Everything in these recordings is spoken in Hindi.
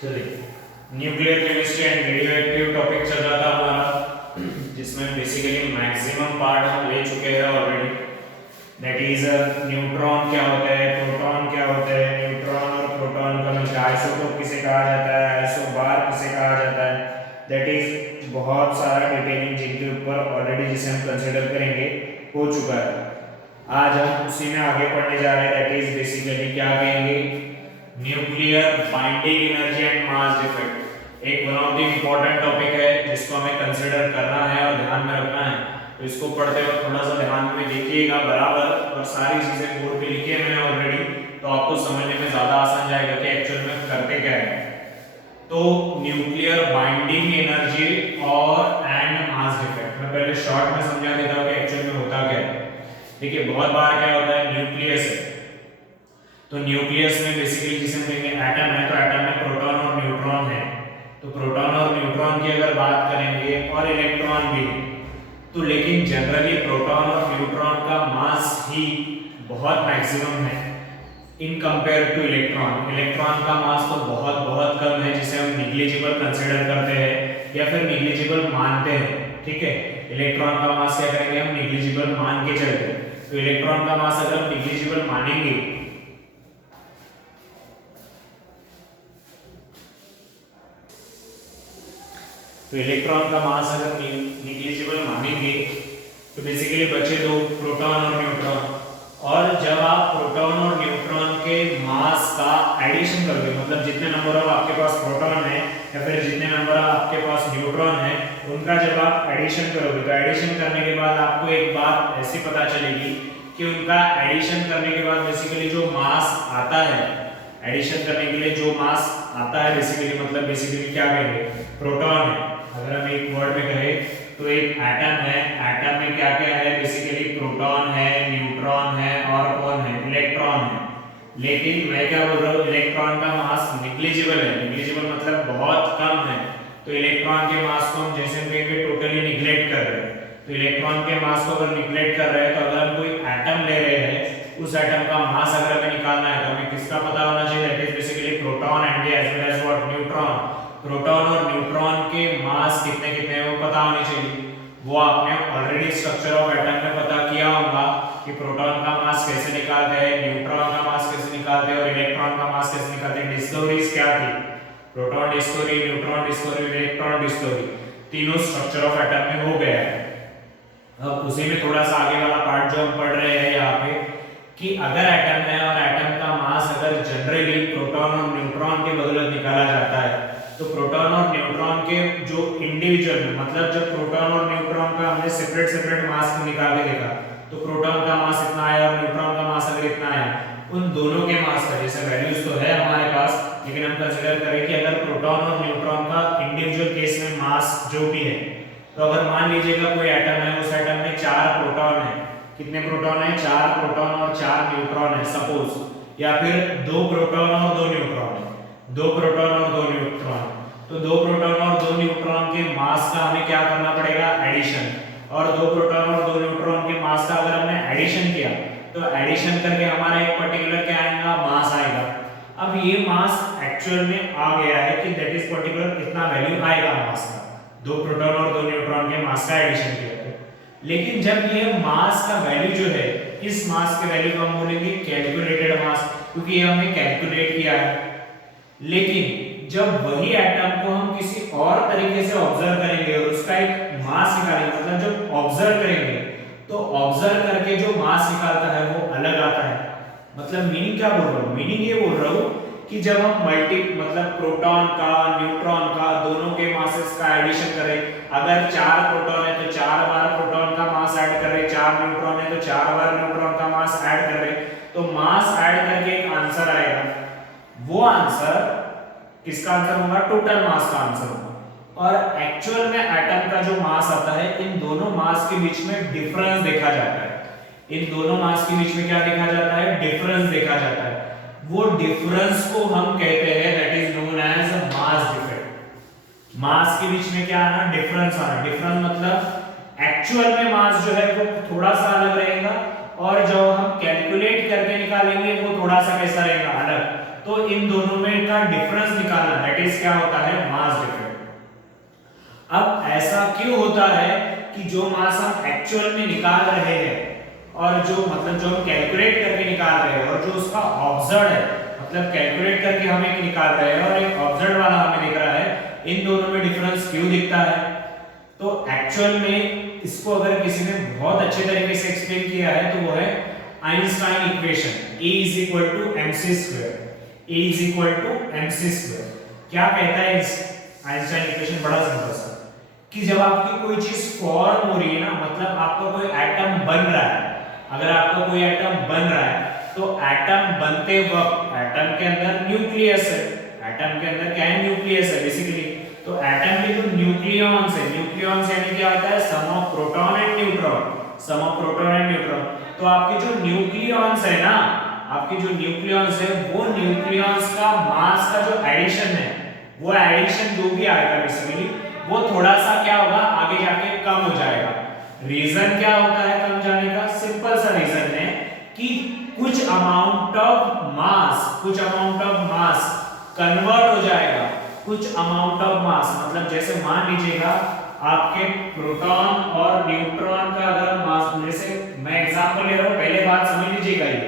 चलिए, nuclear chemistry and radio active topic चल रहा था हमारा, जिसमें बेसिकली मैक्सिमम पार्ट हम ले चुके हैं ऑलरेडी। दैट इज न्यूट्रॉन क्या होता है, प्रोटॉन क्या होता है, न्यूट्रॉन और प्रोटॉन का मिलकर आइसोटोप किसे कहा जाता है, आइसोबार किसे कहा जाता है। दैट इज बहुत सारा डिटेलिंग जिनके ऊपर ऑलरेडी जिसे हम कंसिडर करेंगे हो चुका है। आज हम उसी में आगे पढ़ने जा रहे हैं। दैट इज बेसिकली क्या कहेंगे, nuclear binding energy and mass defect. एक one of the important topic है जिसको हमें कंसीडर करना है और ध्यान में रखना है। तो इसको पढ़ते वक्त थोड़ा सा ध्यान में देखिएगा बराबर, और सारी चीजें बोर्ड पे लिखी है मैंने ऑलरेडी, तो आपको समझने में ज्यादा आसान जाएगा कि एक्चुअल में करते क्या है। तो न्यूक्लियर बाइंडिंग एनर्जी और एंड मास डिफेक्ट मैं पहले शॉर्ट में समझा देता हूँ कि एक्चुअल में होता क्या है। देखिए, बहुत बार क्या होता है, न्यूक्लियस है तो न्यूक्लियस में बेसिकली जिसे हम कहेंगे एटम है, तो एटम में प्रोटॉन और न्यूट्रॉन है। तो प्रोटॉन और न्यूट्रॉन की अगर बात करेंगे और इलेक्ट्रॉन भी, तो लेकिन जनरली प्रोटॉन और न्यूट्रॉन का मास ही बहुत मैक्सिमम है in compare two electron. Electron का मास तो बहुत बहुत कम है, जिसे हम निग्लिजिबल कंसीडर करते हैं या फिर निग्लिजिबल मानते हैं। ठीक है, इलेक्ट्रॉन का मास क्या करेंगे हम, निग्लिजिबल मान के चलते हैं। तो इलेक्ट्रॉन का मास अगर हम निग्लिजिबल मानेंगे, तो इलेक्ट्रॉन का मास अगर निग्लिजिबल मानेंगे तो बेसिकली बचे दो, प्रोटॉन और न्यूट्रॉन। और जब आप प्रोटॉन और न्यूट्रॉन के मास का एडिशन करोगे, मतलब जितने नंबर ऑफ आपके पास प्रोटॉन है या फिर जितने नंबर ऑफ आपके पास न्यूट्रॉन है, उनका जब आप एडिशन करोगे, तो एडिशन करने के बाद आपको एक बात ऐसी पता चलेगी कि उनका एडिशन करने के बाद बेसिकली जो मास आता है, एडिशन करने के लिए जो मास आता है बेसिकली, मतलब बेसिकली क्या कहेंगे, प्रोटॉन है। अगर हम एक वर्ड में कहें तो एक एटम है, एटम में क्या क्या है, बेसिकली प्रोटॉन है, न्यूट्रॉन है और कौन है, इलेक्ट्रॉन है। लेकिन मैं क्या बोल रहा हूँ, इलेक्ट्रॉन का मास निग्लिजिबल है। निग्लिजिबल मतलब बहुत कम है। तो इलेक्ट्रॉन के मास को हम जैसे कहेंगे टोटली निग्लेक्ट कर रहे हैं। तो इलेक्ट्रॉन के मास को अगर निग्लेक्ट कर रहे हैं, तो अगर हम कोई एटम ले रहे हैं, उस एटम का मास अगर हमें निकालना है तो हमें किसका पता होना चाहिए, that is basically proton and as well as what, neutron. Proton और न्यूट्रॉन के मास कितने कितने हैं वो पता होनी चाहिए। वो आपने ऑलरेडी स्ट्रक्चर ऑफ एटम में पता किया होगा कि प्रोटॉन का मास कैसे निकालते हैं, न्यूट्रॉन का मास कैसे निकालते हैं और इलेक्ट्रॉन का मास कैसे निकालते हैं। डिस्कवरीज क्या थी, proton discovery, neutron discovery, electron discovery, तीनों स्ट्रक्चर ऑफ एटम में हो गया है। अब उसी में थोड़ा सा आगे वाला पार्ट जो हम पढ़ रहे हैं यहाँ पे, कि अगर एटम है और एटम का मास अगर जनरली प्रोटॉन और न्यूट्रॉन के बदौलत निकाला जाता है, तो प्रोटॉन और न्यूट्रॉन के जो इंडिविजुअल, मतलब जब प्रोटॉन और न्यूट्रॉन का हमने सेपरेट सेपरेट मास निकाल के देखा, तो प्रोटॉन का मास इतना आया और न्यूट्रॉन का मास अगर इतना आया, उन दोनों के मास का जैसे वैल्यूज तो है हमारे पास, लेकिन हम कंसीडर करें कि अगर प्रोटॉन और न्यूट्रॉन का इंडिविजुअल केस में मास जो भी है, तो अगर मान लीजिएगा कोई एटम है, उस एटम में 4 प्रोटॉन है, कितने प्रोटॉन है, 4 प्रोटॉन और 4 न्यूट्रॉन है सपोज, या फिर 2 प्रोटॉन और 2 न्यूट्रॉन है, 2 प्रोटॉन और 2 न्यूट्रॉन। तो 2 प्रोटॉन और 2 न्यूट्रॉन के मास का हमें क्या करना पड़ेगा, एडिशन। और 2 प्रोटॉन और 2 न्यूट्रॉन के मास का अगर हमने एडिशन किया, तो एडिशन करके हमारा एक पर्टिकुलर क्या आएगा, मास आएगा। अब ये मास एक्चुअल में आ गया है कि दैट इज पर्टिकुलर इतना वैल्यू आएगा मास का, 2 प्रोटॉन और 2 न्यूट्रॉन के मास का एडिशन किया है। लेकिन जब ये मास का वैल्यू जो है, इस मास के वैल्यू को हम बोलेंगे कैलकुलेटेड मास, क्योंकि ये हमने कैलकुलेट किया है। लेकिन जब वही एटम को हम किसी और तरीके से ऑब्जर्व करेंगे और उसका एक मास निकालेंगे, मतलब जब ऑब्जर्व करेंगे तो ऑब्जर्व करके जो मास निकालता है वो अलग आता है। मतलब मीनिंग क्या बोल रहा हूँ, मीनिंग ये बोल रहा हूँ कि जब हम मतलब प्रोटॉन का, न्यूट्रॉन का, दोनों के मासेस का एडिशन करें, अगर 4 प्रोटॉन है तो 4 बार प्रोटॉन का मास ऐड करें, 4 न्यूट्रॉन है तो 4 बार न्यूट्रॉन का मास ऐड करें, तो मास ऐड करके एक आंसर आएगा। वो आंसर किसका आंसर होगा, टोटल मास का आंसर होगा। और एक्चुअल में एटम का जो मास आता है, इन दोनों मास के बीच में डिफरेंस देखा जाता है। इन दोनों मास के बीच में क्या देखा जाता है, डिफरेंस देखा जाता है। वो डिफरेंस को हम कहते हैं that is known as mass defect. Mass के बीच में क्या आना, डिफरेंस आना। डिफरेंस मतलब एक्चुअल में मास जो है वो थोड़ा सा अलग रहेगा, और जो हम कैलकुलेट करके निकालेंगे वो थोड़ा सा कैसा रहेगा, अलग। तो तो इन दोनों में का डिफरेंस निकालना, दैट इज क्या होता है, मास डिफरेंस। अब ऐसा क्यों होता है कि जो मास हम एक्चुअल में निकाल रहे हैं और जो मतलब जो हम कैलकुलेट करके निकाल रहे हैं और जो उसका ऑब्जर्व है, मतलब कैलकुलेट करके हम एक निकाल रहे हैं और एक ऑब्जर्व वाला हमें दिख रहा है, इन दोनों में डिफरेंस क्यों दिखता है? तो एक्चुअल में इसको अगर किसी ने बहुत अच्छे तरीके से एक्सप्लेन किया है तो वो है Einstein equation, E = mc²। E = mc²। क्या कहता है आइंस्टाइन इक्वेशन? बड़ा सिंपल सा, कि जब आपकी कोई चीज फॉर्म हो रही है ना, मतलब आपका कोई एटम बन रहा है, अगर आपका कोई एटम बन रहा है तो एटम बनते वक्त एटम के अंदर न्यूक्लियस है, एटम के अंदर क्या है, न्यूक्लियस है बेसिकली। तो एटम के जो न्यूक्लियॉन्स है, न्यूक्लियॉन्स यानी क्या होता है, sum of proton and neutron, sum of proton and neutron. तो आपके जो न्यूक्लियॉन्स है ना, आपके जो न्यूक्लियॉन्स है, वो न्यूक्लियॉन्स का मास का जो एडिशन है, वो एडिशन जो भी आएगा बेसिकली वो थोड़ा सा क्या होगा, आगे जाके कम हो जाएगा। रीजन क्या होता है कम जाने का? सिंपल सा रीजन है कि कुछ अमाउंट ऑफ मास कन्वर्ट हो जाएगा, कुछ अमाउंट ऑफ मास, मतलब जैसे मान लीजिएगा आपके प्रोटॉन और न्यूट्रॉन का अगर मास, जैसे मैं एग्जांपल ले रहा हूं, पहले बात समझ लीजिएगा, ये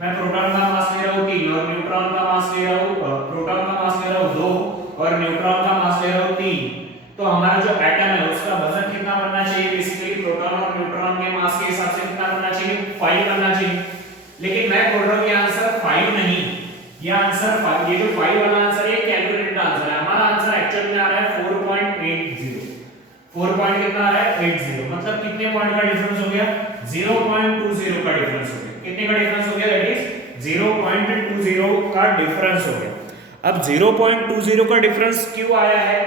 मैं प्रोटॉन का मास ले रहा हूं 3 और न्यूट्रॉन का मास ले रहा हूं, प्रोटॉन का मास ले रहा हूं 2 और न्यूट्रॉन का मास ले रहा हूं 3। तो हमारा जो एटम है उसका वजन कितना बनना चाहिए? बेसिकली प्रोटॉन और न्यूट्रॉन के मास के हिसाब से कितना बनना चाहिए? 5 बनना चाहिए। लेकिन मैं बोल रहा हूं ये आंसर 5 नहीं, ये आंसर 5, ये जो 5 वाला आंसर है कैलकुलेटेड आंसर है। हमारा आंसर एक्चुअल में आ रहा है 4.80, 4 पॉइंट कितना आ रहा है? 80। मतलब कितने पॉइंट का डिफरेंस हो गया? 0.20 का डिफरेंस हो गया। कितने का डिफरेंस हो गया? दैट इज 0.20 का डिफरेंस हो गया। अब 0.20 का डिफरेंस क्यों आया है,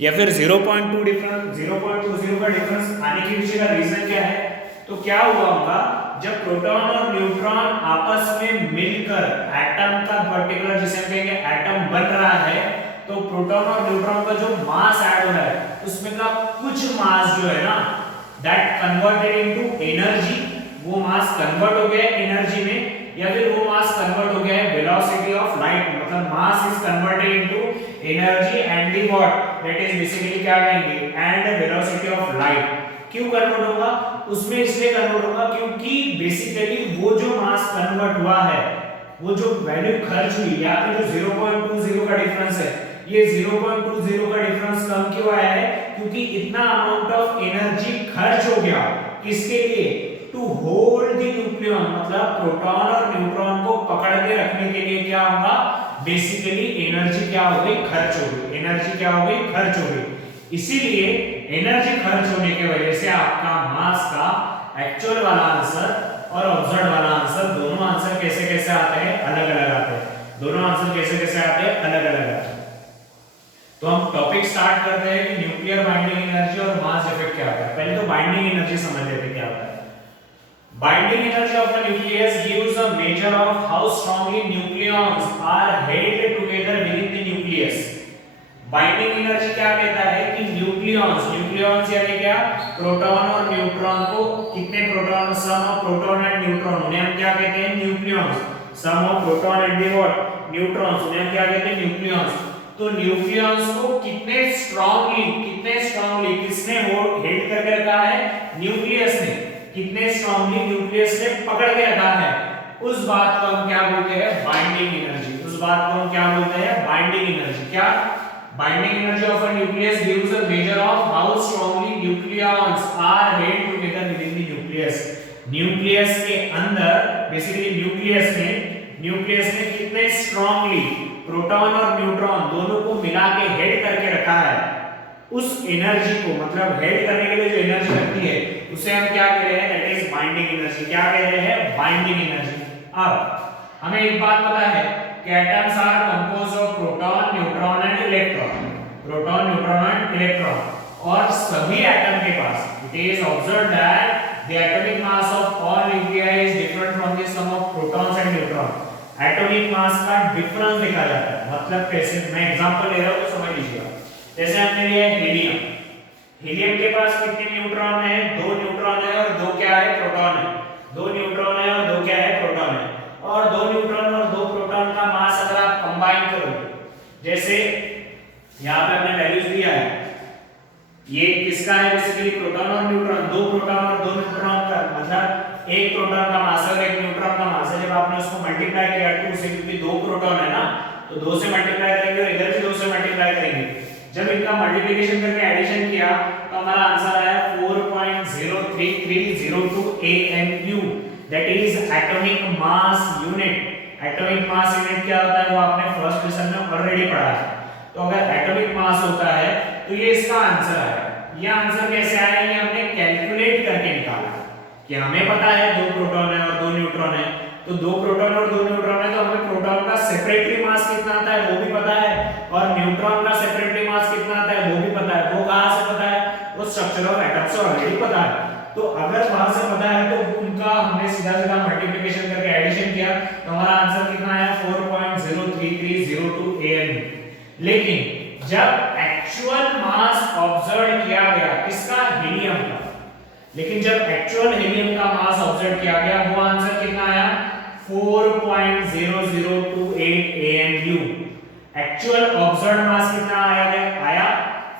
या फिर 0.20 का डिफरेंस आने के पीछे का रीजन क्या है? तो क्या हुआ होगा, जब प्रोटॉन और न्यूट्रॉन आपस में मिलकर एटम का पर्टिकुलर, जिसे हम कहेंगे एटम बन रहा है, तो प्रोटॉन और न्यूट्रॉन का जो मास ऐड हो रहा है उसमें का कुछ मास जो है ना, दैट कन्वर्टेड इनटू एनर्जी, वो मास कन्वर्ट हो गया एनर्जी में, या फिर वो मास कन्वर्ट हो गया है वेलोसिटी ऑफ लाइट, मतलब mass is converted into energy and the what, that is basically क्या कहेंगे, एंड वेलोसिटी ऑफ लाइट। क्यों कन्वर्ट होगा? उसमें इसलिए कन्वर्ट होगा क्योंकि बेसिकली वो जो मास कन्वर्ट हुआ है, वो जो वैल्यू खर्च हुई, या फिर जो 0.20 का डिफरेंस है, ये 0.20 का डिफरेंस कम क्यों आया है? क्योंकि इतना अमाउंट ऑफ एनर्जी खर्च हो गया, किसके लिए? टू होल्ड द न्यूक्लियन, मतलब प्रोटॉन और न्यूट्रॉन को पकड़ के रखने के लिए क्या होगा, बेसिकली एनर्जी क्या हो गई, खर्च हो गई, एनर्जी क्या हो गई, खर्च हो गई। इसीलिए एनर्जी खर्च होने की वजह से आपका मास का एक्चुअल वाला आंसर और ऑब्जर्व वाला आंसर, दोनों आंसर कैसे कैसे आते हैं, अलग अलग आते हैं। दोनों आंसर कैसे कैसे आते हैं, अलग अलग आते हैं। तो हम टॉपिक स्टार्ट करते हैं कि न्यूक्लियर बाइंडिंग एनर्जी और मास इफेक्ट क्या होता है। पहले तो बाइंडिंग एनर्जी समझ लेते हैं क्या होता है। Binding energy of a nucleus gives a measure of how strongly nucleons are held together within the nucleus. Binding energy क्या कहता है कि न्यूक्लियॉन्स यानी क्या, प्रोटॉन और न्यूट्रॉन को, कितने proton, sum of proton and neutron, उन्हें हम क्या कहते हैं, nucleons. Sum of proton and the what, neutrons, उन्हें हम क्या कहते हैं, न्यूक्लियॉन्स। तो न्यूक्लियॉन्स को कितने स्ट्रांगली किसने हेल्ड करके रखा है, न्यूक्लियस ने, कितने स्ट्रांगली न्यूक्लियस ने पकड़ के रखा है, उस बात को हम क्या बोलते हैं, बाइंडिंग एनर्जी। उस बात को हम क्या बोलते हैं, बाइंडिंग एनर्जी। क्या? Binding energy of a nucleus gives a measure of how strongly nucleons are held together with the nucleus. Nucleus के अंदर बेसिकली न्यूक्लियस ने कितने स्ट्रांगली प्रोटॉन और न्यूट्रॉन दोनों को मिला के हेल्ड करके रखा है, उस एनर्जी को, मतलब हेल्ड करने के लिए जो एनर्जी लगती है उसे हम क्या कह रहे हैं, दैट इज बाइंडिंग एनर्जी। क्या कह रहे हैं, बाइंडिंग एनर्जी। अब हमें एक बात पता है कि atoms are composed of proton, neutron and electron, proton, neutron and electron, और सभी एटम के पास, it is observed that the atomic mass of all nuclei is different from the sum of protons and neutron. Atomic mass का डिफरेंस देखा जाता है, मतलब कैसे, मैं एग्जांपल ले रहा हूं तो समझ लीजिएगा। जैसे हमने लिया हीलियम, हीलियम के पास कितने न्यूट्रॉन है, 2 न्यूट्रॉन है और 2 क्या है, प्रोटॉन है। 2 न्यूट्रॉन है और 2 क्या है, प्रोटॉन है। और 2 न्यूट्रॉन और 2 प्रोटॉन का मास प्रोटॉन का मास है और एक न्यूट्रॉन का मास है, जब आपने उसको मल्टीप्लाई किया 2 से, क्योंकि दो प्रोटॉन है ना, तो 2 से मल्टीप्लाई करेंगे और इधर भी 2 से मल्टीप्लाई करेंगे। जब इनका मल्टीप्लिकेशन करके एडिशन किया तो हमारा आंसर आया 4.03302 AMU, that is atomic mass unit. Atomic mass unit क्या होता है वो आपने फर्स्ट लेसन में ऑलरेडी पढ़ा है। तो अगर एटॉमिक मास होता है तो ये इसका आंसर है। ये आंसर कैसे आया, ये हमने कैलकुलेट करके निकाला कि हमें पता है 2 प्रोटॉन है और 2 न्यूट्रॉन है, तो 2 प्रोटॉन और 2 न्यूट्रॉन है तो हमें प्रोटॉन का सेपरेटली मास कितना आता है वो भी पता है और न्यूट्रॉन का सेपरेटली मास कितना आता है वो भी पता है। वो कहां से पता है, वो स्ट्रक्चर ऑफ एटम से ऑलरेडी पता है। तो अगर वहां से पता है तो उनका हमने सीधा सीधा मल्टीप्लिकेशन करके एडिशन किया तो हमारा आंसर कितना आया 4.03302 AMU। लेकिन जब एक्चुअल मास ऑब्जर्व किया गया किसका, हीलियम का, लेकिन जब एक्चुअल हीलियम का मास ऑब्जर्व किया गया वो आंसर कितना आया 4.0028 AMU। एक्चुअल ऑब्जर्व्ड मास कितना आया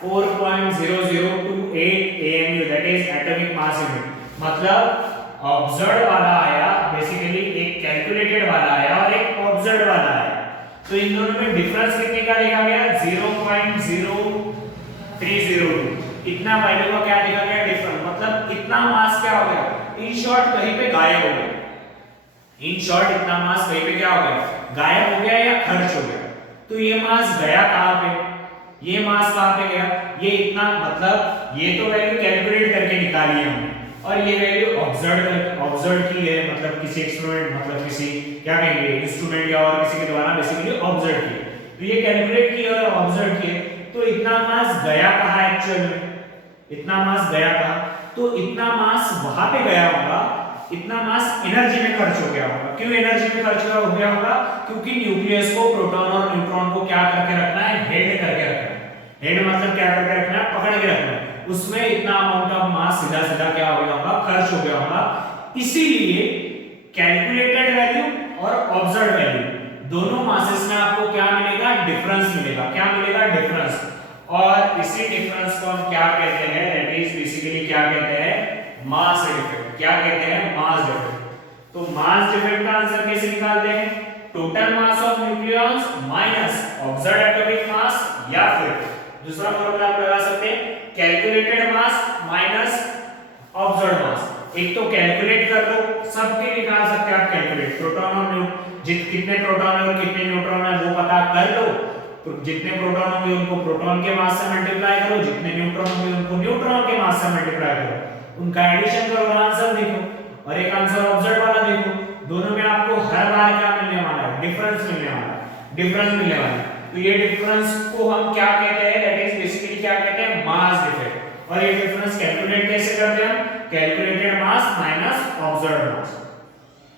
4.0028 AMU, that is atomic mass unit. मतलब ऑब्जर्व्ड वाला आया, बेसिकली एक कैलकुलेटेड वाला आया और एक ऑब्जर्व्ड वाला आया। तो इन दोनों में डिफरेंस कितने का देखा गया 0.0302। इतना वैल्यू का क्या देखा गया डिफरेंस, मतलब इतना मास क्या हो गया, इन शॉर्ट कहीं पे गायब हो गया। इन शॉर्ट इतना मास कहीं पे क्या हो गया, गायब हो गया या खर्च हो गया। तो ये मास गया कहां पे, ये मास कहां पे गया, ये इतना, मतलब ये तो वैल्यू कैलकुलेट करके निकाली है हमने और ये वैल्यू ऑब्जर्व की है, मतलब किसी एक्सपेरिमेंट, मतलब किसी क्या कहेंगे इंस्ट्रूमेंट या और किसी के द्वारा बेसिकली ऑब्जर्व की। तो ये कैलकुलेट की और ऑब्जर्व की, तो इतना मास गया कहां एक्चुअल में, इतना मास गया कहां, तो इतना मास वहां पे गया होगा, इतना मास एनर्जी में खर्च हो गया होगा। क्यों एनर्जी में खर्च हो गया होगा, क्योंकि न्यूक्लियस को प्रोटॉन और न्यूट्रॉन को क्या करके रखना है, हेड करके रखना है। हेड मतलब क्या करके रखना है, पकड़ के रखना है। उसमें इतना अमाउंट ऑफ मास सीधा सीधा क्या हो गया होगा, खर्च हो गया होगा। इसीलिए कैलकुलेटेड वैल्यू और ऑब्जर्व्ड वैल्यू दोनों मासेस में आपको क्या मिलेगा, डिफरेंस मिलेगा। क्या मिलेगा, डिफरेंस। और इसी डिफरेंस को हम क्या कहते हैं, दैट इज बेसिकली क्या कहते हैं, मास डिफेक्ट। क्या कहते हैं, मास डिफेक्ट। तो मास डिफेक्ट का आंसर कैसे निकालते हैं, total mass of nucleons minus observed atomic mass, या फिर दूसरा फॉर्मूला आप लगा सकते हैं कैलकुलेटेड मास माइनस ऑब्जर्व्ड मास। एक तो कैलकुलेट कर लो, सबके निकाल सकते हैं आप कैलकुलेट, प्रोटॉन और कितने प्रोटॉन है और कितने न्यूट्रॉन है वो पता कर लो। तो जितने प्रोटॉन होंगे उनको प्रोटॉन के मास से मल्टीप्लाई करो, जितने न्यूट्रॉन होंगे उनको न्यूट्रॉन के मास से मल्टीप्लाई करो, उनका एडिशन करो, आंसर देखो और एक आंसर ऑब्जर्व वाला देखो। दोनों में आपको हर बार क्या मिलने वाला है, डिफरेंस मिलने वाला है, डिफरेंस मिलने वाला है। तो ये डिफरेंस को हम क्या कहते हैं, दैट इज बेसिकली क्या कहते हैं, मास डिफेक्ट। और ये डिफरेंस कैलकुलेट कैसे करते हैं हम, कैलकुलेटेड मास माइनस ऑब्जर्व्ड मास।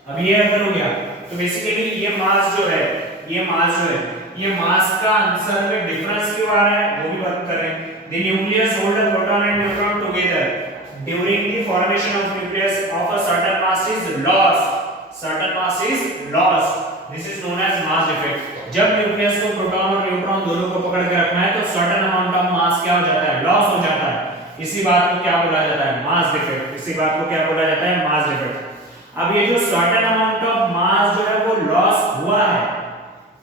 अब ये अगर हो गया तो बेसिकली ये मास जो है, ये मास जो है, ये मास का आंसर में डिफरेंस क्यों आ रहा है वो भी बात कर रहे हैं। The nucleus hold the proton and neutron together during the formation of nucleus of a certain mass is lost, certain mass is lost, this is known as mass defect। जब न्यूक्लियस को प्रोटॉन और न्यूट्रॉन दोनों को पकड़ के रखना है तो सर्टेन अमाउंट ऑफ मास क्या हो जाता है, लॉस हो जाता है। इसी बात को क्या बोला जाता है, मास डिफेक्ट। इसी बात को क्या बोला जाता है, मास डिफेक्ट। अब ये जो सर्टेन अमाउंट ऑफ मास जो है वो लॉस हुआ है,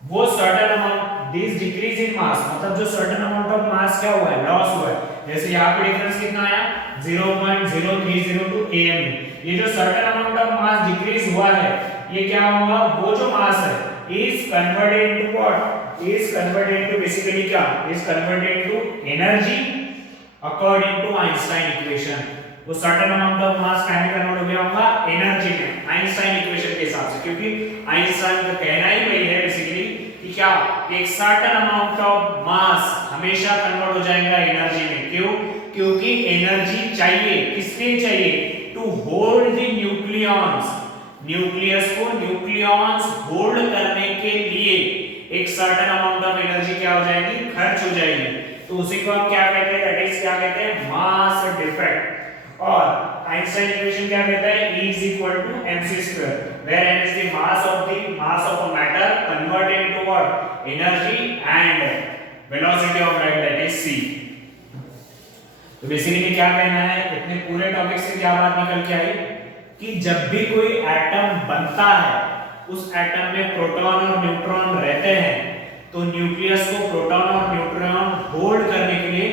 वो certain amount this decrease in mass, मतलब जो सर्टेन अमाउंट ऑफ मास क्या हुआ है, लॉस हुआ है। जैसे यहाँ पे डिफरेंस कितना आया 0.0302 AMU। ये जो certain amount of mass decrease हुआ है, ये क्या होगा, वो जो मास है is converted into what, is converted into basically क्या, is converted into energy according to Einstein equation। वो सर्टेन अमाउंट ऑफ मास क्या में कन्वर्ट हो गया होगा, एनर्जी में, आइंस्टाइन इक्वेशन के हिसाब से। क्योंकि आइंस्टाइन का कहना ही वही है बेसिकली कि क्या, एक सर्टेन अमाउंट ऑफ मास हमेशा कन्वर्ट हो जाएगा एनर्जी में। क्यों, क्योंकि एनर्जी चाहिए, किसके चाहिए, to hold the nucleons, nucleus को न्यूक्लियॉन्स होल्ड करने के लिए एक सर्टेन अमाउंट ऑफ एनर्जी क्या हो जाएगी, खर्च हो जाएगी। तो उसी को हम क्या कहते हैं, दैट इज क्या कहते हैं, मास डिफेक्ट। और आइंस्टाइन इक्वेशन क्या कहता है, E is equal to mc², where m is the mass of a matter converted into what, energy, and velocity of light, that is c। तो बेसिकली क्या कहना है, इतने पूरे टॉपिक से क्या बात निकल के आई कि जब भी कोई एटम बनता है उस एटम में प्रोटॉन और न्यूट्रॉन रहते हैं, तो न्यूक्लियस को प्रोटॉन और न्यूट्रॉन होल्ड करने के लिए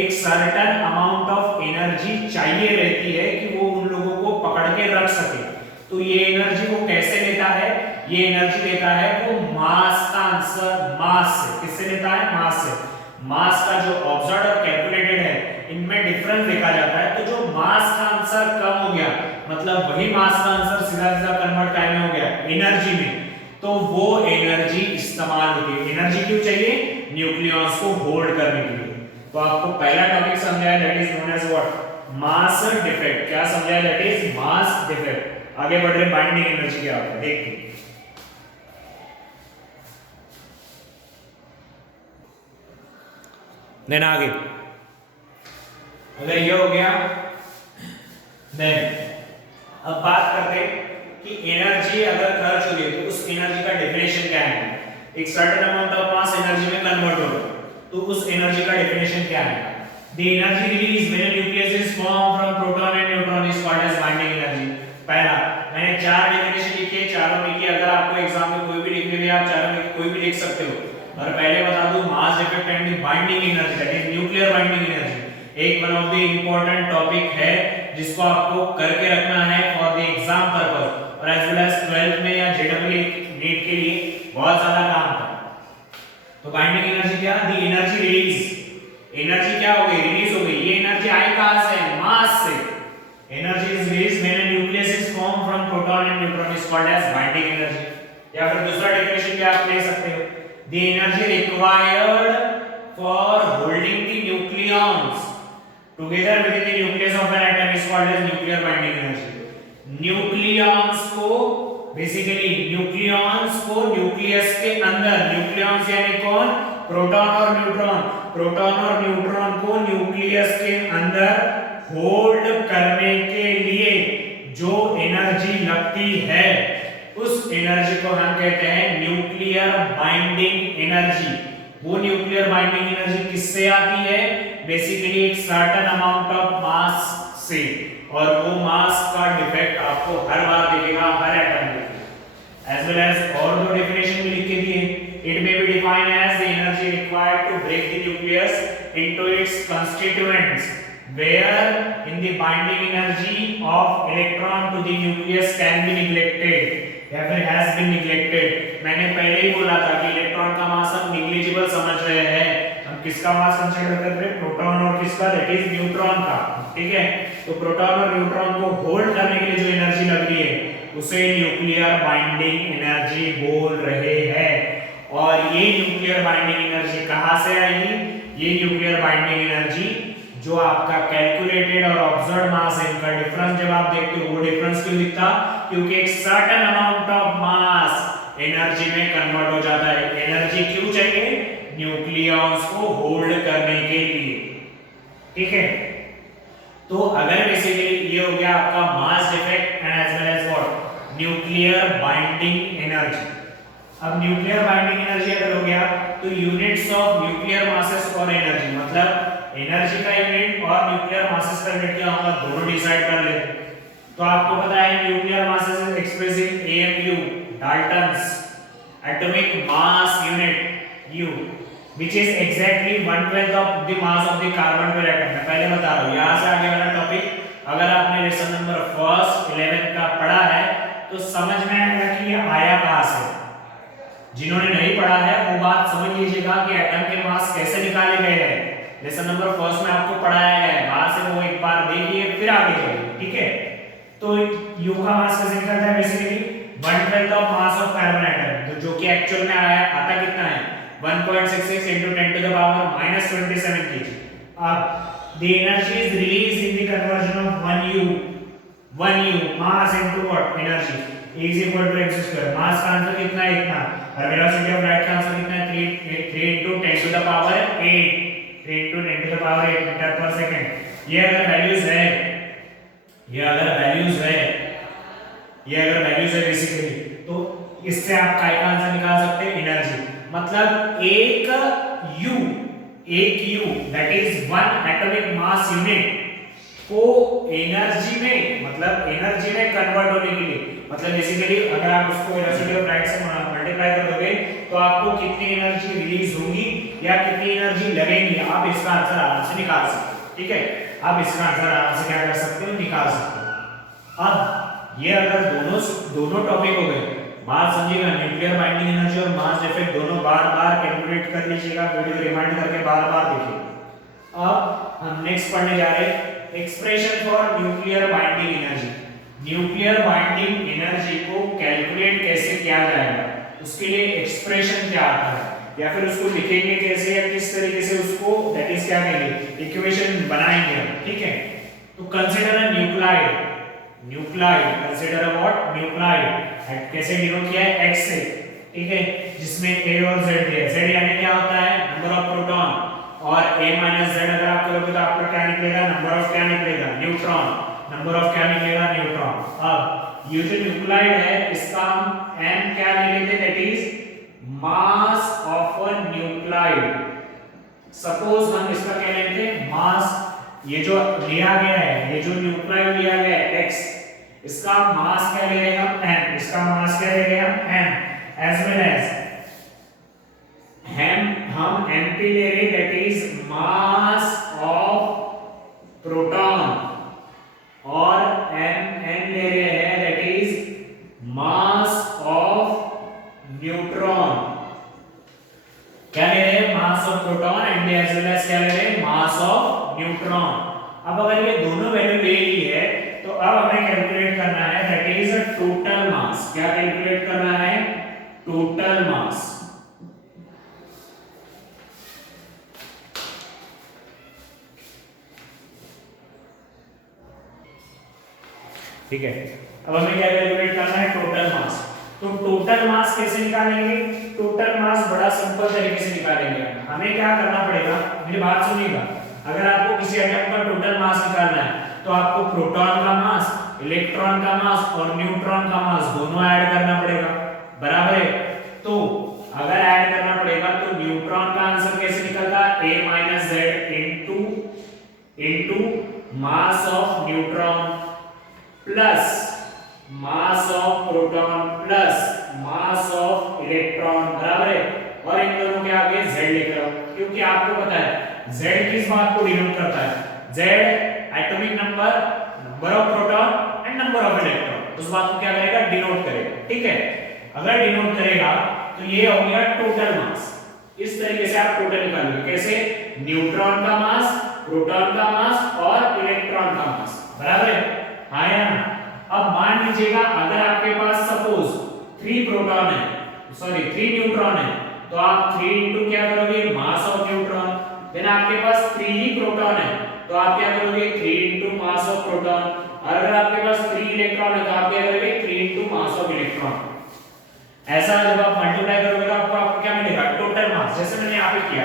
एक सर्टेन अमाउंट ऑफ एनर्जी चाहिए रहती है कि वो उन लोगों को पकड़ के रख सके। तो ये एनर्जी वो कैसे लेता है? ये एनर्जी लेता है वो मास का आंसर, मास से। किससे लेता है? मास से। मास का जो ऑब्जर्व्ड और कैलकुलेटेड है इनमें डिफरेंस देखा जाता है। तो जो मास का आंसर कम हो गया, मतलब वही मास का आंसर सीधा सीधा कन्वर्ट टाइम में हो गया एनर्जी में, तो वो एनर्जी इस्तेमाल होती है। एनर्जी क्यों चाहिए? न्यूक्लियॉन्स को होल्ड करने के लिए। तो आपको पहला टॉपिक समझा है, that is known as what? Mass defect. क्या समझा है? That is mass defect. आगे बढ़ रहे, बाइंडिंग एनर्जी क्या होता है देखते हैं। देन आगे अगर ये हो गया, देन अब बात करते हैं कि एनर्जी अगर खर्च हो रही है तो उस एनर्जी का डेफिनेशन क्या है। एक certain amount of mass energy में कन्वर्ट हो रहा है, तो उस एनर्जी का डेफिनेशन क्या है? The energy release when a nucleus is formed from proton and neutron is called as binding energy। पहला मैंने चार डेफिनेशन लिखी है, चारों में की। अगर आपको एग्जाम में कोई भी लिखने में, आप चारों में कोई भी लिख सकते हो। और पहले बता दूं, mass defect and the binding energy, that is nuclear binding energy, एक one of the important topic है जिसको आपको करके रखना है फॉर द एग्जाम पर्पस, और एज वेल एज 12th में या जेडब्ल्यू नीट के लिए बहुत ज्यादा काम है। तो बाइंडिंग एनर्जी क्या? The energy release. एनर्जी क्या हो गई? रिलीज हो गई। ये एनर्जी आई कहां से? मास से। Energy is release when a nucleus is formed from proton and neutron is called as binding energy। या फिर दूसरा डेफिनेशन क्या आप ले सकते हो? The energy required for holding the nucleons together within the nucleus of an atom is called as nuclear binding energy. Nucleons को बेसिकली न्यूक्लियॉन्स को न्यूक्लियस के अंदर, न्यूक्लियॉन्स यानी कौन? प्रोटॉन और न्यूट्रॉन। प्रोटॉन और न्यूट्रॉन को न्यूक्लियस के अंदर होल्ड करने के लिए जो एनर्जी लगती है उस एनर्जी को हम कहते हैं न्यूक्लियर बाइंडिंग एनर्जी। वो न्यूक्लियर बाइंडिंग एनर्जी किससे आती है? बेसिकली एक सर्टेन अमाउंट ऑफ मास से, और वो मास का डिफेक्ट आपको हर बार दिखेगा, हर एटम में। एज वेल एज और दो डेफिनेशन भी लिख के दिए। It may be defined as the energy required to break the nucleus into its constituents where in the binding energy of electron to the nucleus can be neglected या फिर has been neglected। मैंने पहले ही बोला था कि इलेक्ट्रॉन का मास हम निग्लिजिबल समझ रहे हैं, हम किसका मास कंसीडर कर रहे हैं? प्रोटॉन और किसका? दैट इज न्यूट्रॉन का। ठीक है, तो प्रोटॉन और न्यूट्रॉन को होल्ड करने के लिए जो एनर्जी लग रही है उसे न्यूक्लियर बाइंडिंग एनर्जी बोल रहे हैं। और ये न्यूक्लियर बाइंडिंग एनर्जी कहां से आएगी? ये न्यूक्लियर बाइंडिंग एनर्जी जो आपका कैलकुलेटेड और ऑब्जर्व्ड मास है, इनका डिफरेंस जब आप देखते हो, वो डिफरेंस क्यों दिखता? क्योंकि एक certain amount of mass energy में कन्वर्ट हो जाता है। एनर्जी क्यों चाहिए? न्यूक्लियॉन्स को होल्ड करने के लिए। ठीक है, तो अगर बेसिकली ये हो गया आपका mass defect and as well as what? Nuclear binding energy. अब न्यूक्लियर बाइंडिंग एनर्जी अगर हो गया तो यूनिट्स ऑफ न्यूक्लियर मासेस और एनर्जी, मतलब एनर्जी का यूनिट और न्यूक्लियर मासेस का यूनिट क्या होगा, दोनों डिसाइड कर लेते। तो आपको पता है nuclear masses is expressed in AMU, Dalton's atomic mass unit U, which is exactly 1/12 of the mass of the carbon 12 atom। मैं पहले बता रहा हूं, यहां से आगे वाला टॉपिक अगर आपने लेसन नंबर 1 11 का पढ़ा है तो समझ में आएगा कि ये आया कहां से। जिन्होंने नहीं पढ़ा है वो बात समझ लीजिएगा कि एटम के मास कैसे निकाले गए हैं। लेसन नंबर 1 में आपको पढ़ाया गया है, वहां से वो एक बार देखिए फिर आगे चलिए। ठीक है, तो U का मास कैसे निकलता है? Basically 1/12 of mass of carbon atom, तो जो कि एक्चुअल में आया आता कितना है? 1.66 into 10 to the power -27 kg। अब the energy is released in the conversion of 1U mass into what? Energy is equal to m²। मास का आंसर कितना है? इतना। और वेलोसिटी ऑफ लाइट का आंसर कितना है? 3 into 10 to the power 8, 3 into 10 to the power 8 metre पर सेकंड। ये अगर वैल्यूज है, ये अगर वैल्यूज है बेसिकली, तो इससे आप काय का आंसर निकाल सकते हैं? एनर्जी। मतलब एक U that is 1 atomic mass unit को एनर्जी में, मतलब एनर्जी में कन्वर्ट होने के लिए, मतलब बेसिकली अगर आप उसको वेलोसिटी ऑफ लाइट से मल्टीप्लाई कर दोगे तो आपको कितनी एनर्जी रिलीज होगी या कितनी एनर्जी लगेगी, आप इसका आंसर आराम से निकाल सकते हो। ठीक है, आप इसका आंसर आराम से क्या कर सकते हो, निकाल सकते हो। अब ये अगर दोनों टॉपिक हो गए, बात समझिएगा, न्यूक्लियर बाइंडिंग एनर्जी और मास इफेक्ट दोनों बार-बार कैलकुलेट कर लीजिएगा, वीडियो रिमाइंड करके बार-बार देखिएगा। अब हम नेक्स्ट पढ़ने जा रहे हैं expression for nuclear binding energy. Nuclear binding energy को कैलकुलेट कैसे किया जाएगा, उसके लिए एक्सप्रेशन क्या आता है या फिर उसको लिखेंगे कैसे या किस तरीके से उसको दैट इज क्या कहेंगे इक्वेशन बनाएंगे हम। ठीक है, तो consider a nuclide, consider a what, nuclide. कैसे डिनोट किया है, x से। ठीक है, जिसमें a और z दिया है। z यानी क्या होता है, नंबर ऑफ प्रोटॉन, और a z अगर आप करोगे तो आपका क्या निकलेगा, नंबर ऑफ क्या निकलेगा, न्यूट्रॉन, नंबर ऑफ क्या निकलेगा, न्यूट्रॉन। अब ये जो न्यूक्लाइड है इसका हम m क्या ले लेते हैं, that is mass of a nuclide. Suppose हम इसका क्या लेते हैं, मास, ये जो लिया गया है, ये जो न्यूक्लाइड लिया गया है x, इसका मास क्या ले रहे हैं हम, m, इसका मास क्या ले रहे हैं हम, m, एज वेल एज हम mp ले रहे हैं, that is mass of proton, और mn ले रहे हैं, that is mass of neutron. क्या ले रहे हैं, mass of proton, and as well as क्या ले रहे हैं, मास ऑफ न्यूट्रॉन। अब अगर ये दोनों वैल्यू ले ली है तो अब हमें कैलकुलेट करना है, दैट इज टोटल मास। क्या कैलकुलेट करना है, टोटल मास। ठीक है, अब हमें क्या कैलकुलेट करना है, टोटल मास। तो टोटल मास कैसे निकालेंगे, टोटल मास बड़ा सिंपल तरीके से निकालेंगे। हमें क्या करना पड़ेगा, मेरी बात सुनिएगा, अगर आपको किसी एटम का टोटल मास निकालना है तो आपको प्रोटॉन का मास, इलेक्ट्रॉन का मास और न्यूट्रॉन का मास दोनों ऐड करना पड़ेगा, बराबर है। तो अगर ऐड करना पड़ेगा तो न्यूट्रॉन का आंसर कैसे निकलता है, a z into mass of neutron plus mass of proton plus mass of electron, बराबर है। और इन दोनों के आगे z लिख रहा हूं क्योंकि आपको पता है z किस बात को डिनोट करता है, z atomic number, number of proton and number of electron, उस बात को क्या करेगा, डिनोट करेगा। ठीक है, अगर डिनोट करेगा तो ये हो गया टोटल मास। इस तरीके से आप टोटल निकालोगे, कैसे, न्यूट्रॉन का मास, प्रोटॉन का मास और इलेक्ट्रॉन का मास, बराबर है, हाँ या ना। अब मान लीजिएगा अगर आपके पास सपोज 3 प्रोटॉन है, सॉरी 3 न्यूट्रॉन है, तो आप 3 इनटू क्या करोगे, मास ऑफ न्यूट्रॉन। देन आपके पास 3 ही प्रोटॉन है तो आप क्या करोगे, 3 इनटू मास ऑफ प्रोटॉन। अगर आपके पास 3 इलेक्ट्रॉन है तो आप क्या करोगे, 3 इनटू मास ऑफ इलेक्ट्रॉन। ऐसा जब आप मल्टीप्लाई करोगे तो आपको क्या मिलेगा, टोटल मास, जैसे मैंने यहां पे किया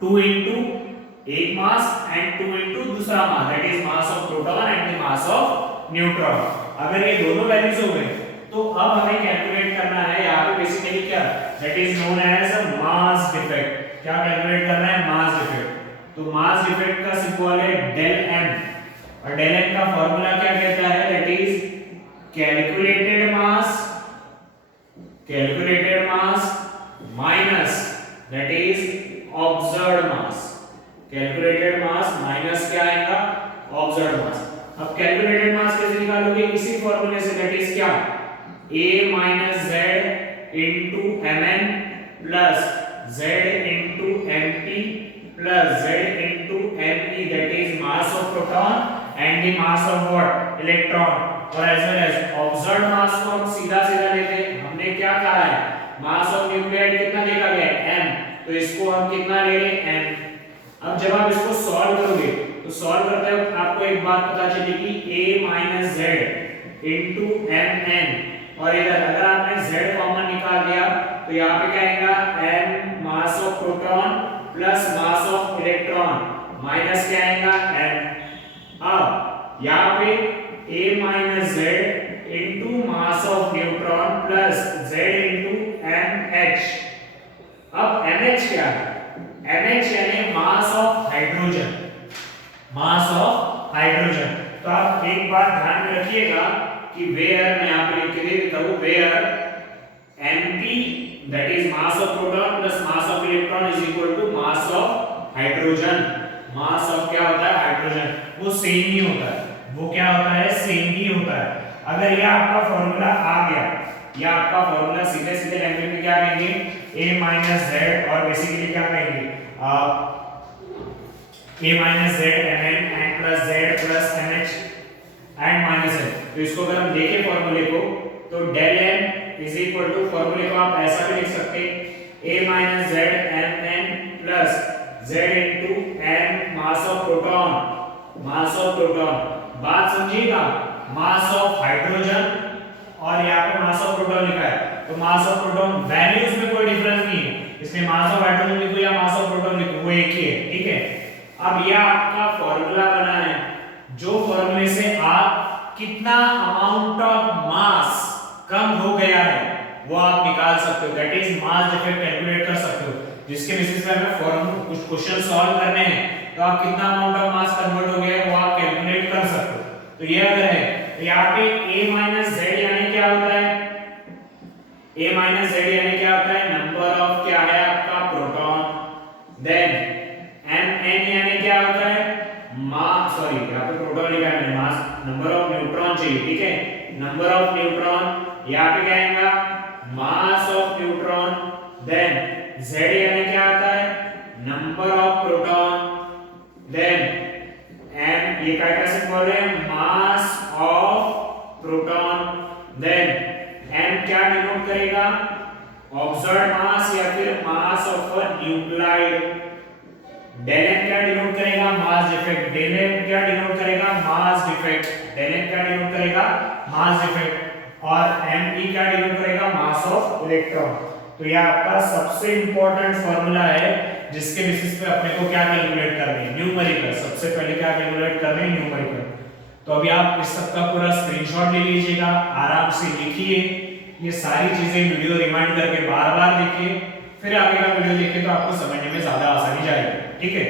2 इनटू एक मास एंड 2 इनटू दूसरा mass, that is mass of proton and the mass of neutron. अगर ये दोनों वैल्यूज हो गए तो अब हमें कैलकुलेट करना है यहां पे बेसिकली क्या, that is known as mass defect. क्या कैलकुलेट करना है, मास डिफेक्ट। तो मास डिफेक्ट का सिंबल है डेल m, और डेल m का फार्मूला क्या कहता है, that is calculated mass minus that is observed mass. Calculated mass minus क्या आएगा, ऑब्जर्व्ड मास। अब कैलकुलेटेड मास कैसे निकालोगे, इसी फार्मूले से, दैट इज क्या, a minus z into mn plus z into mp plus z into me, that is mass of proton and the mass of what, electron। और as well as observed mass को हम सीधा सीधा लेते हैं, हमने क्या कहा है, mass of nuclide कितना देखा गया है, m, तो इसको हम कितना ले रहे हैं, m। अब जब आप इसको सॉल्व करोगे तो सॉल्व करते वक्त आपको एक बात पता चलेगी, a minus z into mn, और इधर अगर आपने z कॉमन निकाल दिया तो यहाँ पे क्या आएगा, m mass of proton plus mass of electron minus क्या आएगा, m। अब यहाँ पे a minus z into mass of neutron plus z into mh। अब mh क्या है, mh यानी मास ऑफ हाइड्रोजन। रखिएगा कि वेयर, मैं यहाँ पे लिख के दे देता हूँ, where mp that is mass of proton plus mass of electron is equal to mass of hydrogen. mass of क्या होता है हाइड्रोजन, वो सेम ही होता है, वो क्या होता है सेम ही होता है। अगर ये आपका फॉर्मूला आ गया, या आपका फॉर्मूला सीधे सीधे लैंग्वेज में क्या कहेंगे a माइनस z, और बेसिकली क्या कहेंगे a minus z mn n plus z plus mh and minus n। तो इसको अगर हम देखें फॉर्मूले को, तो del m is equal to, फॉर्मूले को आप ऐसा भी लिख सकते हैं a minus z mn plus z into n mass of proton, mass of proton. बात समझिएगा, मास ऑफ हाइड्रोजन और यहाँ पे मास ऑफ प्रोटॉन लिखा है, तो मास ऑफ प्रोटॉन वैल्यूज में कोई डिफरेंस नहीं है, इसलिए मास ऑफ हाइड्रोजन लिखो या मास ऑफ प्रोटॉन लिखो वो एक ही है, ठीक है। अब यह आपका फॉर्मूला बना है, जो फॉर्मूले से आप कितना अमाउंट ऑफ मास कम हो गया है वो आप निकाल सकते हो, that is mass defect calculate कर सकते हो, जिसके बेसिस पे हमें फॉर्मूला कुछ क्वेश्चन सॉल्व करने हैं, तो आप कितना अमाउंट ऑफ मास कन्वर्ट हो गया है वो आप कैलकुलेट कर सकते हो। तो ये अगर है, तो यहाँ पे a माइनस z यानी क्या होता है, a माइनस z यानी क्या होता है नंबर ऑफ क्या है आपका प्रोटॉन, देन mn यानी क्या होता है मास, सॉरी यहाँ पे प्रोटॉन लिखा है मैंने, मास नंबर ऑफ न्यूट्रॉन चाहिए, ठीक है, नंबर ऑफ न्यूट्रॉन, यहाँ पे क्या आएगा mass of neutron, then z यानी क्या आता है number of proton, then m ये क्या सिंबल है mass of proton, then m क्या डिनोट करेगा ऑब्जर्व्ड मास या फिर mass of a nuclide, del m क्या डिनोट करेगा मास डिफेक्ट, डेल m क्या डिनोट करेगा मास डिफेक्ट, डेल m क्या डिनोट करेगा मास डिफेक्ट, और me क्या डिनोट करेगा मास ऑफ इलेक्ट्रॉन। तो यह आपका सबसे इंपॉर्टेंट फार्मूला है जिसके बेसिस पे अपने को क्या कैलकुलेट करनी है न्यूमेरिकल, सबसे पहले क्या कैलकुलेट करनी है न्यूमेरिकल। तो अभी आप इस सब का पूरा स्क्रीनशॉट ले लीजिएगा, आराम से लिखिए, ये सारी चीजें वीडियो रिमाइंड करके बार-बार देखिए, फिर आगे का वीडियो देखिए तो आपको समझने में ज्यादा आसानी जाएगी, ठीक है।